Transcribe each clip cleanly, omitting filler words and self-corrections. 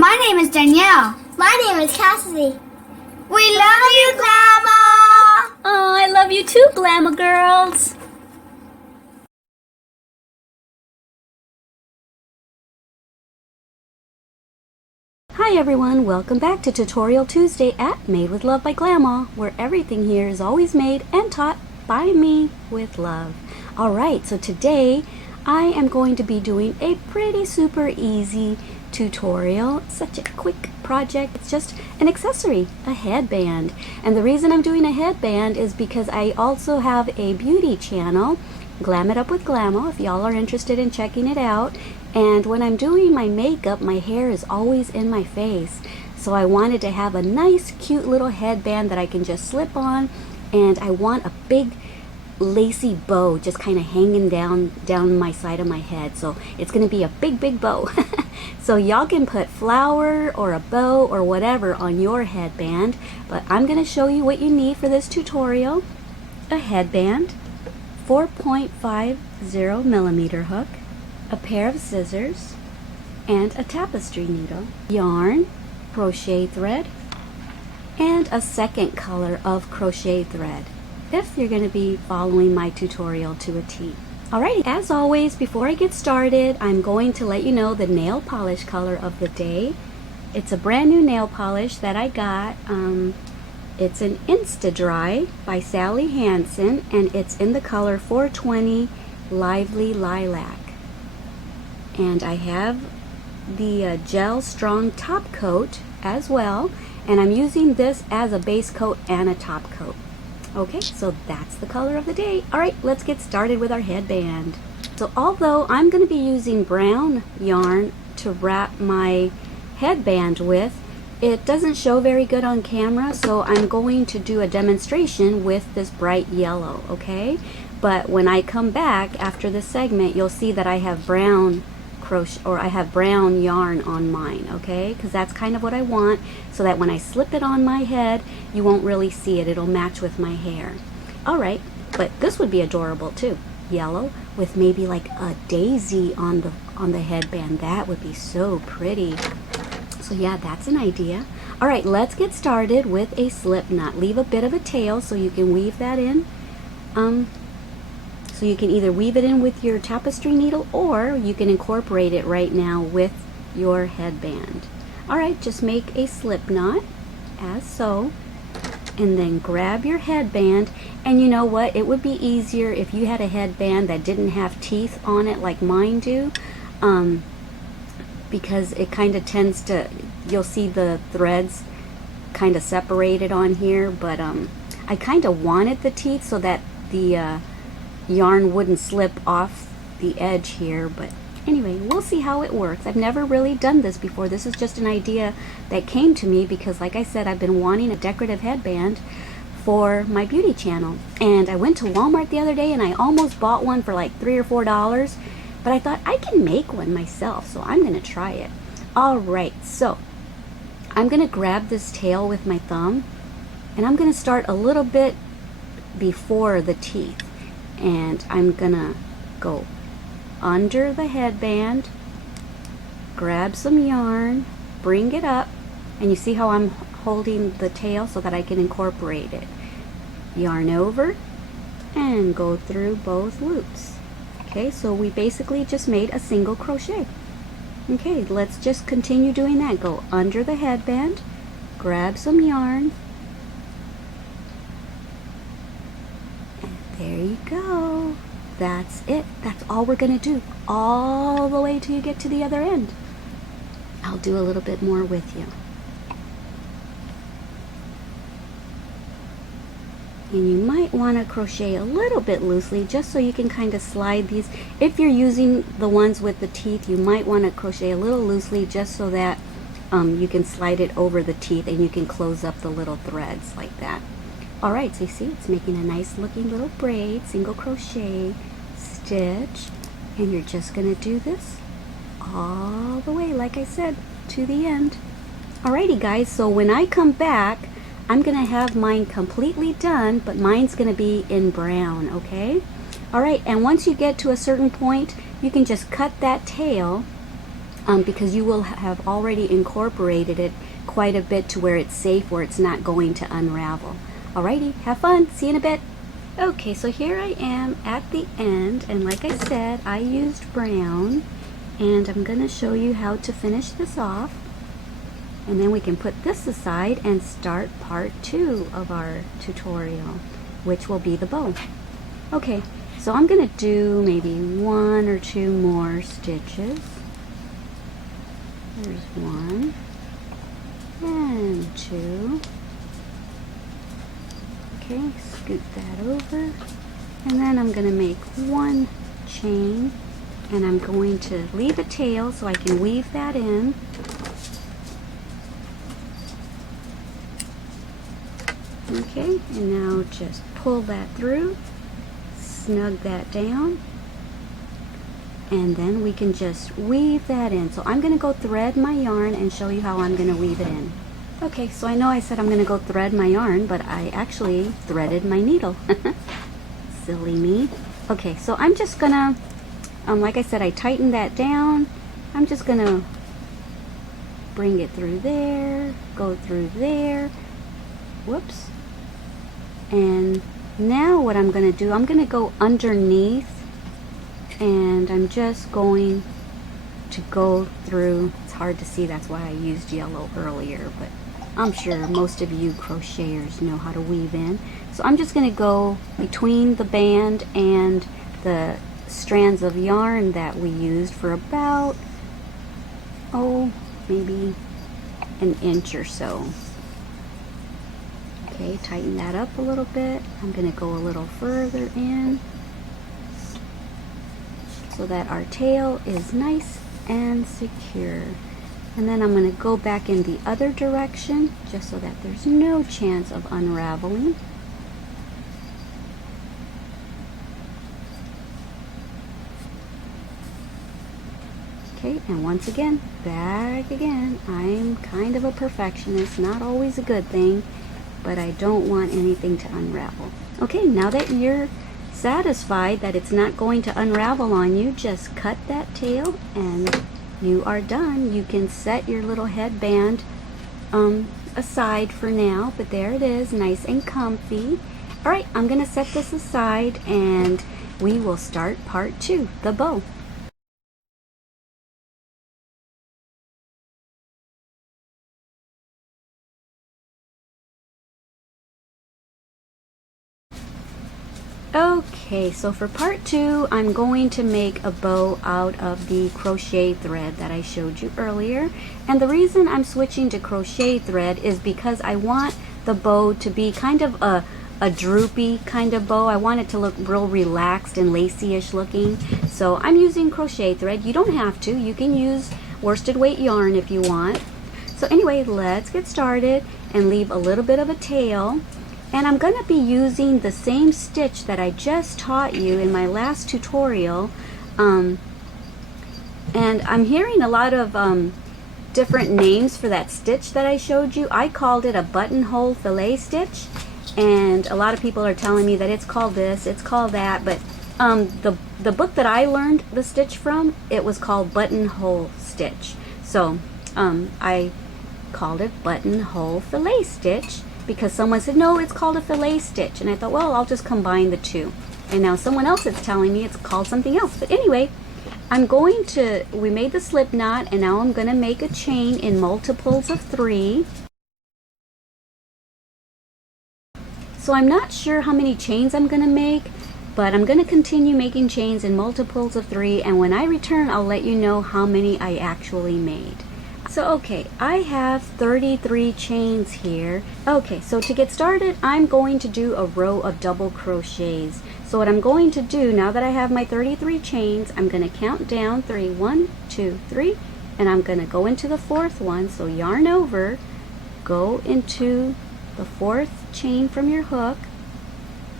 My name is Danielle. My name is Cassidy. We love you, Glama! Oh, I love you too, Glama girls. Hi everyone, welcome back to Tutorial Tuesday at Made with Love by Glama, where everything here is always made and taught by me with love. Alright, so today I am going to be doing a pretty super easy tutorial. Such a quick project. It's just an accessory, a headband. And the reason I'm doing a headband is because I also have a beauty channel, Glam It Up with Glama, if y'all are interested in checking it out. And when I'm doing my makeup, my hair is always in my face. So I wanted to have a nice cute little headband that I can just slip on, and I want a big lacy bow just kind of hanging down my side of my head. So it's going to be a big bow. So y'all can put flower or a bow or whatever on your headband, but I'm going to show you what you need for this tutorial. A headband, 4.50 millimeter hook, a pair of scissors, and a tapestry needle, yarn, crochet thread, and a second color of crochet thread, if you're going to be following my tutorial to a T. Alrighty, as always, before I get started, I'm going to let you know the nail polish color of the day. It's a brand new nail polish that I got. It's an Insta-Dry by Sally Hansen, and it's in the color 420 Lively Lilac. And I have the gel strong top coat as well, and I'm using this as a base coat and a top coat. Okay, so that's the color of the day. Alright, let's get started with our headband. So although I'm going to be using brown yarn to wrap my headband with, it doesn't show very good on camera, so I'm going to do a demonstration with this bright yellow, okay? But when I come back after this segment, you'll see that I have brown crochet, or I have brown yarn on mine, okay? Because that's kind of what I want, so that when I slip it on my head, you won't really see it. It'll match with my hair. Alright, but this would be adorable too. Yellow with maybe like a daisy on the headband. That would be so pretty. So yeah, that's an idea. Alright, let's get started with a slip knot. Leave a bit of a tail so you can weave that in. So you can either weave it in with your tapestry needle, or you can incorporate it right now with your headband. Alright, just make a slip knot, as so, and then grab your headband. And you know what? It would be easier if you had a headband that didn't have teeth on it like mine do, because it kind of tends to, you'll see the threads kind of separated on here, but I kind of wanted the teeth so that the yarn wouldn't slip off the edge here. But anyway, we'll see how it works. I've never really done this before. This is just an idea that came to me because, like I said, I've been wanting a decorative headband for my beauty channel, and I went to Walmart the other day and I almost bought one for like $3 or $4, but I thought I can make one myself, so I'm gonna try it. Alright, so I'm gonna grab this tail with my thumb, and I'm gonna start a little bit before the teeth. And I'm gonna go under the headband, grab some yarn, bring it up, and you see how I'm holding the tail so that I can incorporate it. Yarn over and go through both loops. Okay, so we basically just made a single crochet. Okay, let's just continue doing that. Go under the headband, grab some yarn, there you go. That's it. That's all we're going to do all the way till you get to the other end. I'll do a little bit more with you. And you might want to crochet a little bit loosely just so you can kind of slide these. If you're using the ones with the teeth, you might want to crochet a little loosely just so that you can slide it over the teeth and you can close up the little threads like that. Alright, so you see it's making a nice looking little braid, single crochet, stitch, and you're just going to do this all the way, like I said, to the end. Alrighty guys, so when I come back, I'm going to have mine completely done, but mine's going to be in brown, okay? Alright, and once you get to a certain point, you can just cut that tail because you will have already incorporated it quite a bit to where it's safe, where it's not going to unravel. Alrighty, have fun. See you in a bit. Okay, so here I am at the end, and like I said, I used brown, and I'm going to show you how to finish this off, and then we can put this aside and start part 2 of our tutorial, which will be the bow. Okay, so I'm going to do maybe 1 or 2 more stitches. There's 1 and 2. Okay, scoot that over, and then I'm going to make 1 chain, and I'm going to leave a tail so I can weave that in. Okay, and now just pull that through, snug that down, and then we can just weave that in. So I'm going to go thread my yarn and show you how I'm going to weave it in. Okay, so I know I said I'm going to go thread my yarn, but I actually threaded my needle. Silly me. Okay, so I'm just going to, like I said, I tightened that down. I'm just going to bring it through there, go through there. Whoops. And now what I'm going to do, I'm going to go underneath, and I'm just going to go through. It's hard to see, that's why I used yellow earlier, but I'm sure most of you crocheters know how to weave in. So I'm just going to go between the band and the strands of yarn that we used for about, maybe an inch or so. Okay, tighten that up a little bit. I'm going to go a little further in so that our tail is nice and secure. And then I'm going to go back in the other direction just so that there's no chance of unraveling. Okay, and once again, back again. I'm kind of a perfectionist, not always a good thing, but I don't want anything to unravel. Okay, now that you're satisfied that it's not going to unravel on you, just cut that tail and you are done. You can set your little headband aside for now, but there it is, nice and comfy. Alright, I'm going to set this aside and we will start part 2, the bow. Okay, so for part 2, I'm going to make a bow out of the crochet thread that I showed you earlier. And the reason I'm switching to crochet thread is because I want the bow to be kind of a droopy kind of bow. I want it to look real relaxed and lacy-ish looking. So I'm using crochet thread. You don't have to. You can use worsted weight yarn if you want. So anyway, let's get started and leave a little bit of a tail. And I'm going to be using the same stitch that I just taught you in my last tutorial. And I'm hearing a lot of different names for that stitch that I showed you. I called it a buttonhole fillet stitch. And a lot of people are telling me that it's called this, it's called that. But the book that I learned the stitch from, it was called buttonhole stitch. So I called it buttonhole fillet stitch, because someone said, no, it's called a fillet stitch. And I thought, well, I'll just combine the two. And now someone else is telling me it's called something else. But anyway, we made the slip knot, and now I'm going to make a chain in multiples of 3. So I'm not sure how many chains I'm going to make, but I'm going to continue making chains in multiples of 3. And when I return, I'll let you know how many I actually made. So okay, I have 33 chains here. Okay, so to get started, I'm going to do a row of double crochets. So what I'm going to do, now that I have my 33 chains, I'm going to count down 3, 1, 2, 3, and I'm going to go into the 4th one. So yarn over, go into the 4th chain from your hook,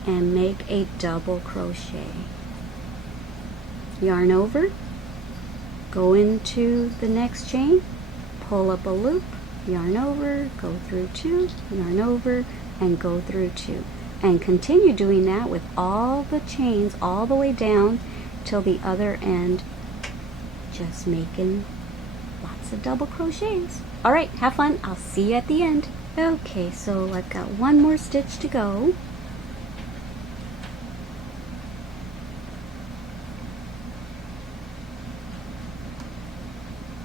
and make a double crochet. Yarn over, go into the next chain, pull up a loop, yarn over, go through 2, yarn over, and go through 2. And continue doing that with all the chains all the way down till the other end, just making lots of double crochets. All right, have fun. I'll see you at the end. Okay, so I've got one more stitch to go.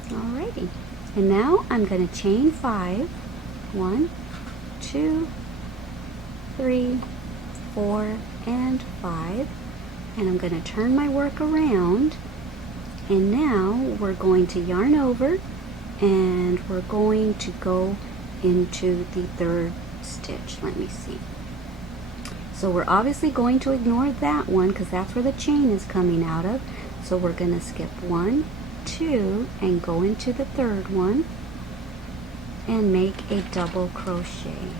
Alrighty, and now I'm going to chain 5. 1, 2, 3, 4, and 5, and I'm going to turn my work around, and now we're going to yarn over, and we're going to go into the 3rd stitch. Let me see. So we're obviously going to ignore that one because that's where the chain is coming out of. So we're going to skip 1, 2, and go into the 3rd one and make a double crochet.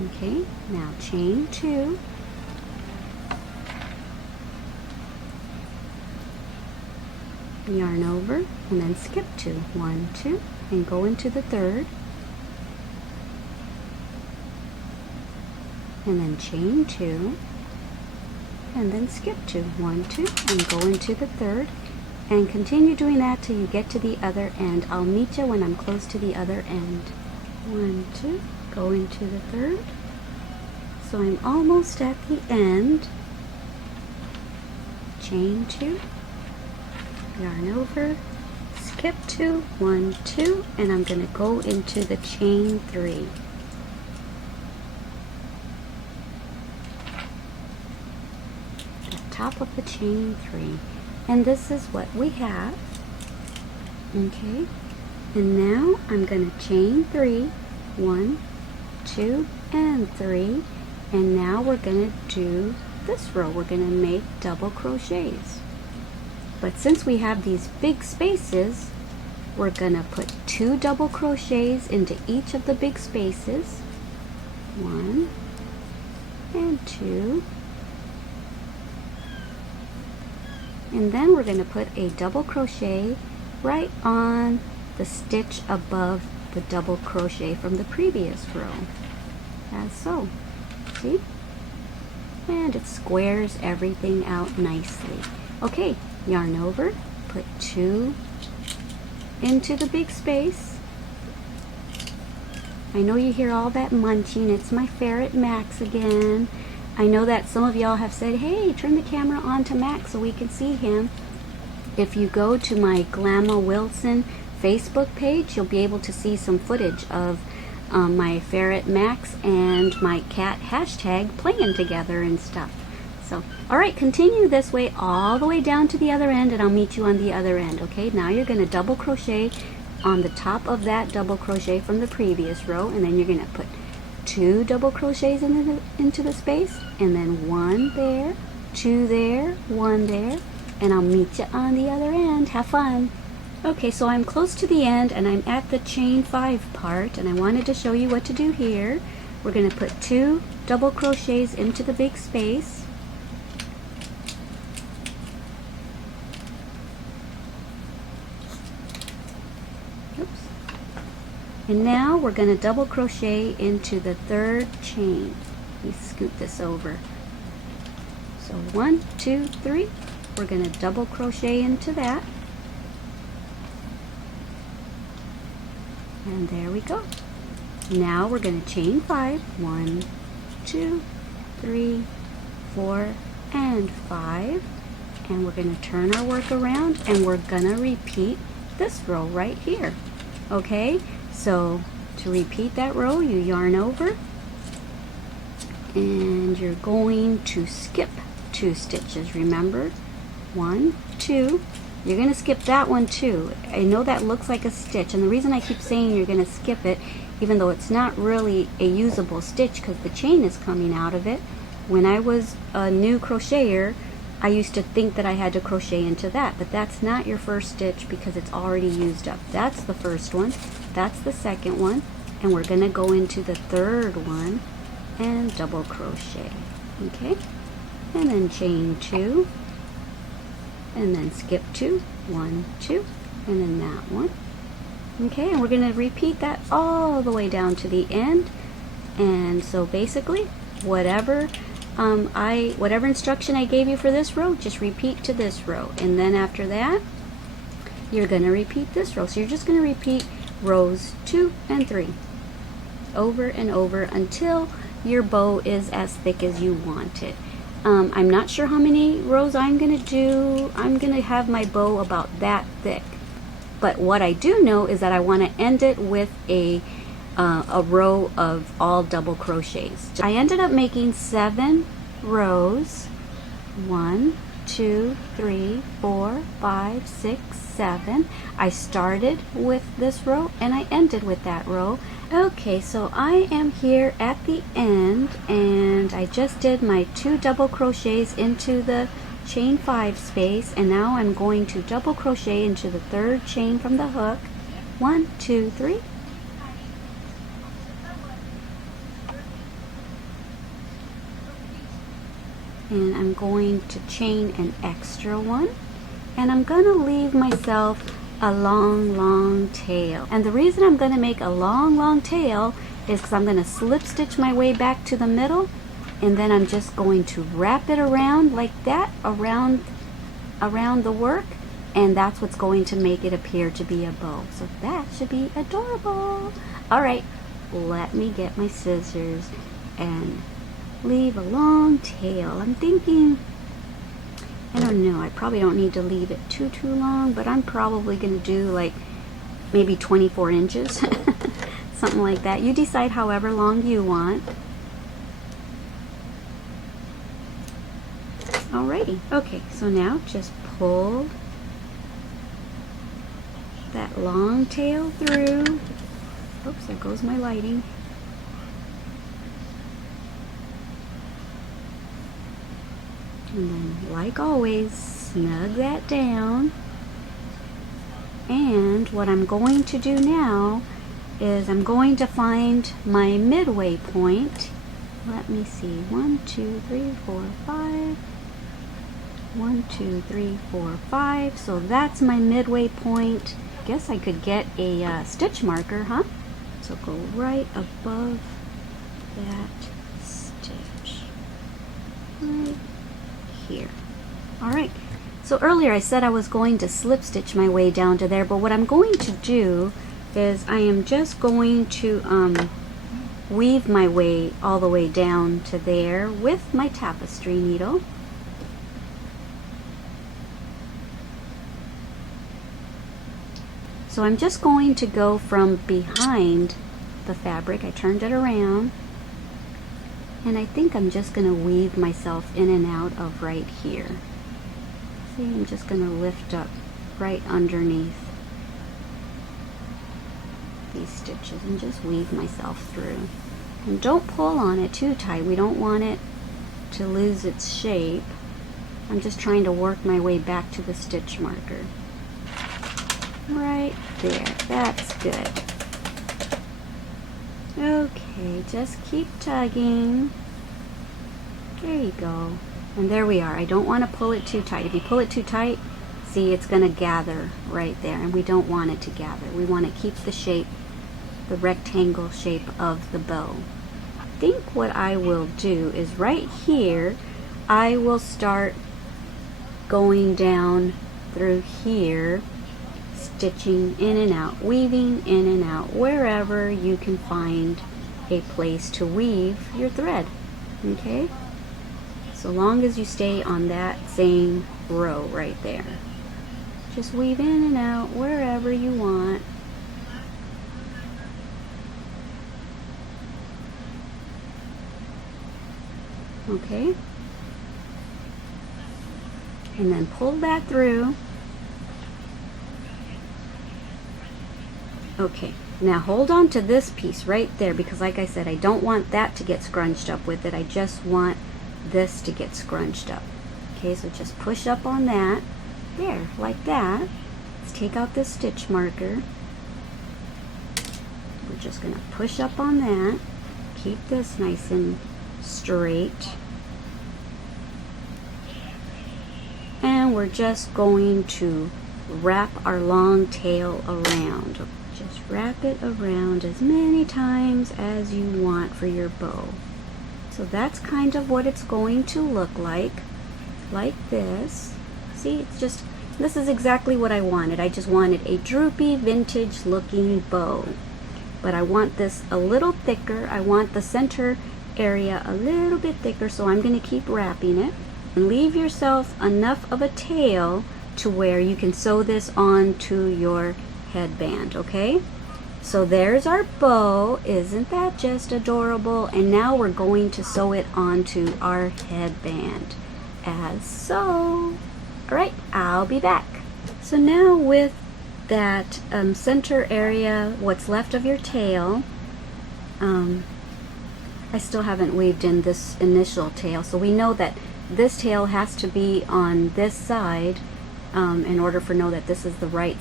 Okay, now chain 2, yarn over, and then skip 2. 1, 2, and go into the 3rd, and then chain 2, and then skip 2. 1, 2, and go into the 3rd, and continue doing that till you get to the other end. I'll meet you when I'm close to the other end. 1, 2, go into the 3rd. So I'm almost at the end. Chain 2, yarn over, skip 2, 1, 2, and I'm going to go into the chain 3. The top of the chain 3. And this is what we have. Okay, and now I'm going to chain 3, 1, 2, and 3, and now we're going to do this row. We're going to make double crochets. But since we have these big spaces, we're going to put 2 double crochets into each of the big spaces. 1 and 2. And then we're going to put a double crochet right on the stitch above the double crochet from the previous row, as so. See? And it squares everything out nicely. Okay, yarn over, put 2 into the big space. I know you hear all that munching. It's my ferret Max again. I know that some of y'all have said, hey, turn the camera on to Max so we can see him. If you go to my Glama Wilson Facebook page, you'll be able to see some footage of my ferret Max and my cat hashtag playing together and stuff. So, alright, continue this way all the way down to the other end, and I'll meet you on the other end. Okay, now you're going to double crochet on the top of that double crochet from the previous row, and then you're going to put 2 double crochets into the space, and then 1 there, 2 there, 1 there, and I'll meet you on the other end. Have fun. Okay, so I'm close to the end and I'm at the chain 5 part, and I wanted to show you what to do here. We're going to put 2 double crochets into the big space. Oops. And now we're going to double crochet into the 3rd chain. Let me scoot this over. So 1, 2, 3. We're going to double crochet into that. And there we go. Now we're going to chain 5. 1, 2, 3, 4, and 5. And we're going to turn our work around, and we're going to repeat this row right here. Okay? So to repeat that row, you yarn over, and you're going to skip 2 stitches. Remember? 1, 2. You're going to skip that one too. I know that looks like a stitch, and the reason I keep saying you're going to skip it, even though it's not really a usable stitch because the chain is coming out of it, when I was a new crocheter, I used to think that I had to crochet into that, but that's not your first stitch because it's already used up. That's the first one, that's the second one, and we're going to go into the 3rd one and double crochet. Okay, and then chain 2, and then skip 2, 1, 2, and then that one. Okay, and we're going to repeat that all the way down to the end. And so basically, whatever whatever instruction I gave you for this row, just repeat to this row, and then after that you're going to repeat this row. So you're just going to repeat rows 2 and 3 over and over until your bow is as thick as you want it. I'm not sure how many rows I'm going to do. I'm going to have my bow about that thick. But what I do know is that I want to end it with a row of all double crochets. I ended up making 7 rows. 1, 2, 3, 4, 5, 6, 7. I started with this row and I ended with that row. Okay, so I am here at the end and I just did my 2 double crochets into the chain 5 space, and now I'm going to double crochet into the 3rd chain from the hook. 1, 2, 3. And I'm going to chain an extra one, and I'm going to leave myself a long tail. And the reason I'm going to make a long tail is because I'm going to slip stitch my way back to the middle, and then I'm just going to wrap it around like that around the work, and that's what's going to make it appear to be a bow. So that should be adorable. All right, let me get my scissors and leave a long tail. I'm thinking, I don't know, I probably don't need to leave it too long, but I'm probably going to do like maybe 24 inches something like that. You decide however long you want. Alrighty, okay, so now just pull that long tail through. Oops, there goes my lighting. And then, like always, snug that down. And what I'm going to do now is I'm going to find my midway point. Let me see, 1, 2, 3, 4, 5. 1, 2, 3, 4, 5. So that's my midway point. Guess I could get a stitch marker, huh? So go right above that stitch. Right here. Alright, so earlier I said I was going to slip stitch my way down to there, but what I'm going to do is I am just going to weave my way all the way down to there with my tapestry needle. So I'm just going to go from behind the fabric. I turned it around, and I think I'm just going to weave myself in and out of right here. See, I'm just going to lift up right underneath these stitches and just weave myself through. And don't pull on it too tight. We don't want it to lose its shape. I'm just trying to work my way back to the stitch marker. Right there, that's good. Okay, just keep tugging. There you go. And there we are. I don't want to pull it too tight. If you pull it too tight, see, it's going to gather right there, and we don't want it to gather. We want to keep the shape, the rectangle shape of the bow. I think what I will do is right here, I will start going down through here, stitching in and out, weaving in and out, wherever you can find a place to weave your thread. Okay? So long as you stay on that same row right there. Just weave in and out wherever you want. Okay? And then pull that through. Okay, now hold on to this piece right there, because like I said, I don't want that to get scrunched up with it. I just want this to get scrunched up. Okay, so just push up on that. There, like that. Let's take out this stitch marker. We're just going to push up on that. Keep this nice and straight. And we're just going to wrap our long tail around. Just wrap it around as many times as you want for your bow. So that's kind of what it's going to look like this. See, it's just, this is exactly what I wanted. I just wanted a droopy, vintage looking bow. But I want this a little thicker. I want the center area a little bit thicker, so I'm going to keep wrapping it. And leave yourself enough of a tail to where you can sew this onto your headband, okay? So there's our bow. Isn't that just adorable? And now we're going to sew it onto our headband as so. Alright, I'll be back. So now with that center area, what's left of your tail, I still haven't weaved in this initial tail, so we know that this tail has to be on this side in order to know that this is the right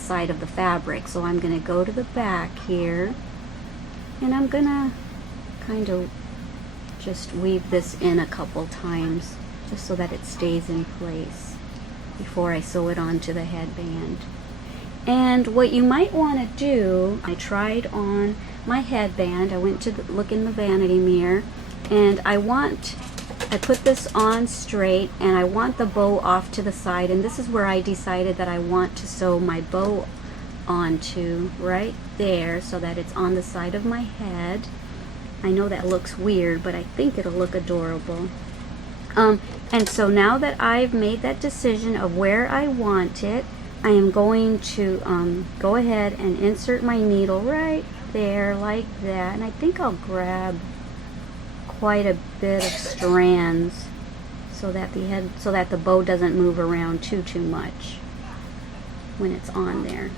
side of the fabric. So I'm going to go to the back here, and I'm going to kind of just weave this in a couple times just so that it stays in place before I sew it onto the headband. And what you might want to do, I tried on my headband. I went to look in the vanity mirror, and I put this on straight, and I want the bow off to the side, and this is where I decided that I want to sew my bow onto right there so that it's on the side of my head. I know that looks weird, but I think it'll look adorable. And so now that I've made that decision of where I want it, I am going to go ahead and insert my needle right there like that, and I think I'll grab quite a bit of strands so that the bow doesn't move around too much when it's on there.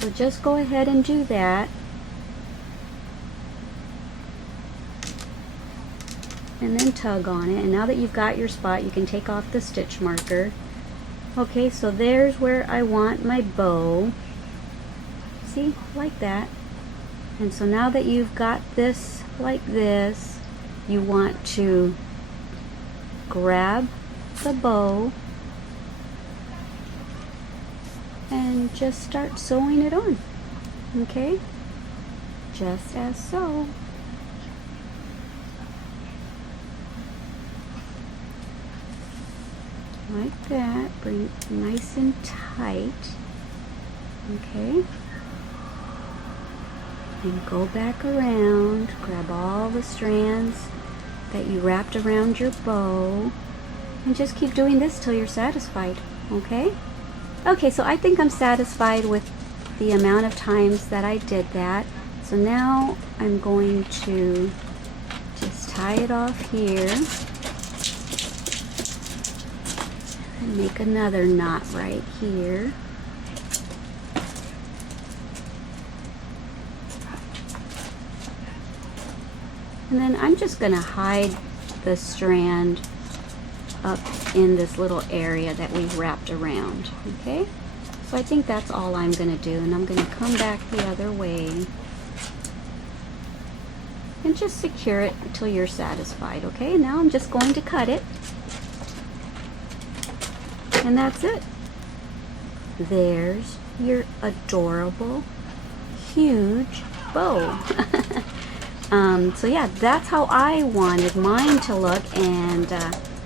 So just go ahead and do that. And then tug on it, and now that you've got your spot, you can take off the stitch marker. Okay, so there's where I want my bow. See, like that. And so now that you've got this like this, you want to grab the bow and just start sewing it on. Okay, just as so. Like that. Bring it nice and tight. Okay, and go back around, grab all the strands that you wrapped around your bow, and just keep doing this till you're satisfied. Okay, so I think I'm satisfied with the amount of times that I did that. So now I'm going to just tie it off here and make another knot right here. And then I'm just going to hide the strand up in this little area that we wrapped around. Okay, so I think that's all I'm going to do, and I'm going to come back the other way and just secure it until you're satisfied. Okay, now I'm just going to cut it. And that's it. There's your adorable, huge bow. So yeah, that's how I wanted mine to look. And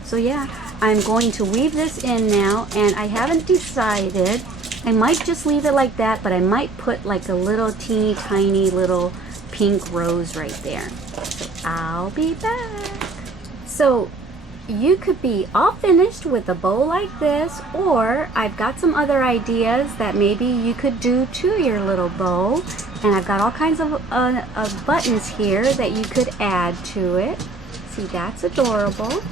so yeah, I'm going to weave this in now, and I haven't decided. I might just leave it like that, but I might put like a little teeny tiny little pink rose right there. So I'll be back. So you could be all finished with a bow like this, or I've got some other ideas that maybe you could do to your little bow, and I've got all kinds of buttons here that you could add to it. See, that's adorable.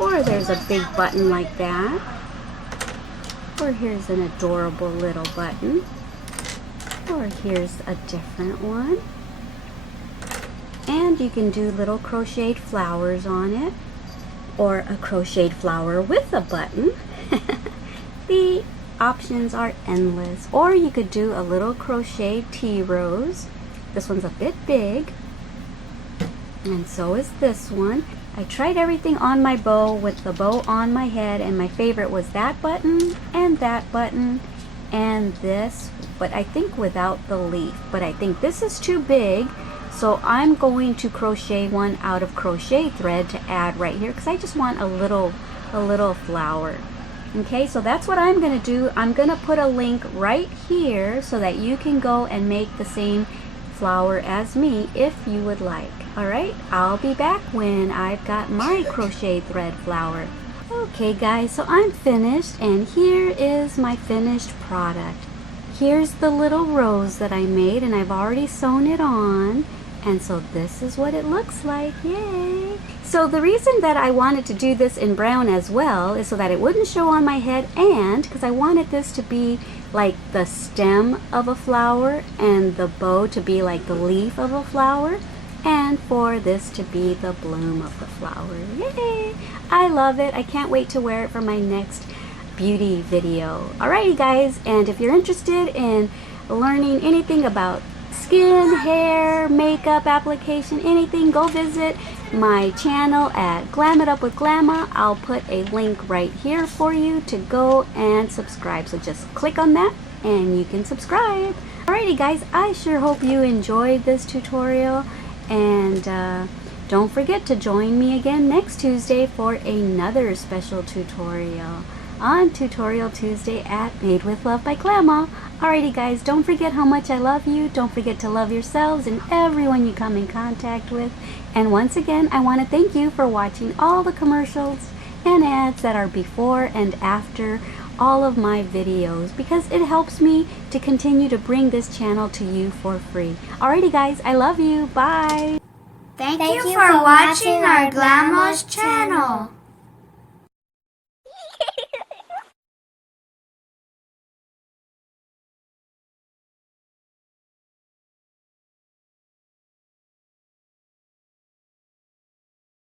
Or there's a big button like that, or here's an adorable little button, or here's a different one, and you can do little crocheted flowers on it, or a crocheted flower with a button. The options are endless. Or you could do a little crochet tea rose. This one's a bit big, and so is this one. I tried everything on my bow with the bow on my head, and my favorite was that button and this, but I think without the leaf. But I think this is too big, So I'm going to crochet one out of crochet thread to add right here because I just want a little flower. Okay, so that's what I'm going to do. I'm going to put a link right here so that you can go and make the same flower as me if you would like. Alright, I'll be back when I've got my crochet thread flower. Okay guys, so I'm finished and here is my finished product. Here's the little rose that I made and I've already sewn it on. And so this is what it looks like. Yay! So the reason that I wanted to do this in brown as well is so that it wouldn't show on my head, and because I wanted this to be like the stem of a flower and the bow to be like the leaf of a flower, and for this to be the bloom of the flower. Yay! I love it. I can't wait to wear it for my next beauty video. Alrighty guys, and if you're interested in learning anything about skin, hair, makeup application, anything, go visit my channel at Glam It Up with Glama. I'll put a link right here for you to go and subscribe. So just click on that and you can subscribe. Alrighty guys, I sure hope you enjoyed this tutorial, and don't forget to join me again next Tuesday for another special tutorial on Tutorial Tuesday at Made with Love by Glama. Alrighty guys, don't forget how much I love you. Don't forget to love yourselves and everyone you come in contact with. And once again, I want to thank you for watching all the commercials and ads that are before and after all of my videos, because it helps me to continue to bring this channel to you for free. Alrighty guys, I love you. Bye. Thank you for watching our Glama's channel.